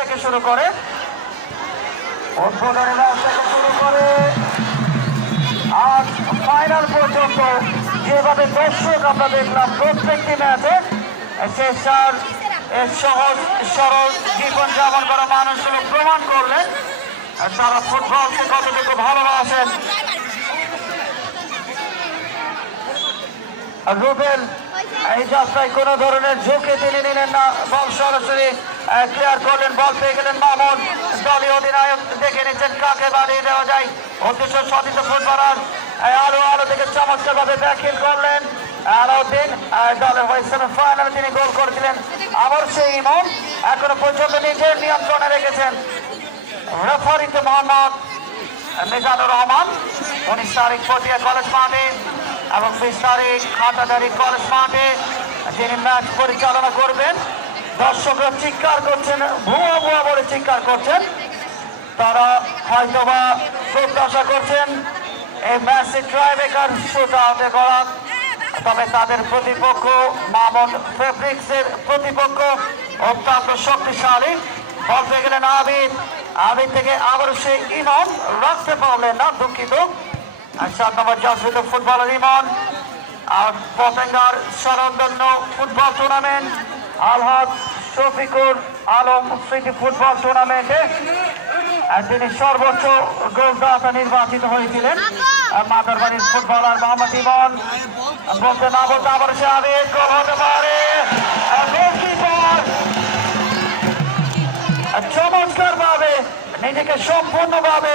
থেকে শুরু করে উদ্বোধনী ম্যাচ থেকে শুরু করে আজ ফাইনাল পর্যন্ত যেভাবে দর্শক আমরা দেখলাম প্রত্যেকটি ম্যাচে শেষার সহজ সরল জীবনযাপন করা মানুষগুলো প্রমাণ করলেন তারা ফুটবলকে কতটুকু ভালোবাসেন। রুবেল এই যাত্রায় কোনো ধরনের ঝুঁকি তিনি নিলেন না, বল সরাসরি ক্লিয়ার করলেন, বল পেয়ে গেলেন মামুন। দলীয় অধিনায়ক দেখে নিচ্ছেন কাকে বাড়িয়ে দেওয়া যায়, উদ্দেশ্য সতীর্থ ফুটবলার আলো থেকে চমৎকার ভাবে ব্যাকিল করলেন আলাউদ্দিন। দলের হয়ে সেমিফাইনালে তিনি গোল করেছিলেন। আবার সেই ইমন এখনো পর্যন্ত নিজের নিয়ন্ত্রণে রেখেছেন। রেফারিতে মোহাম্মদ মিজানুর রহমান। 19 তারিখ পটিয়া কলেজ মাঠে এবং 20 তারিখ হাটাদারি কলেজ মাঠে যিনি ম্যাচ পরিচালনা করবেন। দর্শকরা চিৎকার করছেন, ভুয়া ভুয়া বলে চিৎকার করছেন। তারা হয়তোবা প্রত্যাশা করছেন এই ম্যাচে ট্রাইব্রেকার শুট আউটে করা, তবে তাদের প্রতিপক্ষ মামুন ফেব্রিক্সের প্রতিপক্ষ অত্যন্ত শক্তিশালী। বল পেয়ে গেলেন আবিদ থেকে আবার সেই ইমন রাখতে পারলেন না, দুঃখিত। 7 নম্বর জার্সিত ফুটবলার ইমন। আর পতেঙ্গার স্মরণধন্য ফুটবল টুর্নামেন্ট আলহাজ শফিকুল আলম স্মৃতি ফুটবল টুর্নামেন্টে তিনি সর্বোচ্চ গোলদাতা নির্বাচিত হয়েছিলেন। মাদারবাড়ির ফুটবলার মোহাম্মদ ইমন বলতে না বলতে আবার সে আবিদ গোল হতে পারে। চমৎকার ভাবে নিজেকে সম্পূর্ণভাবে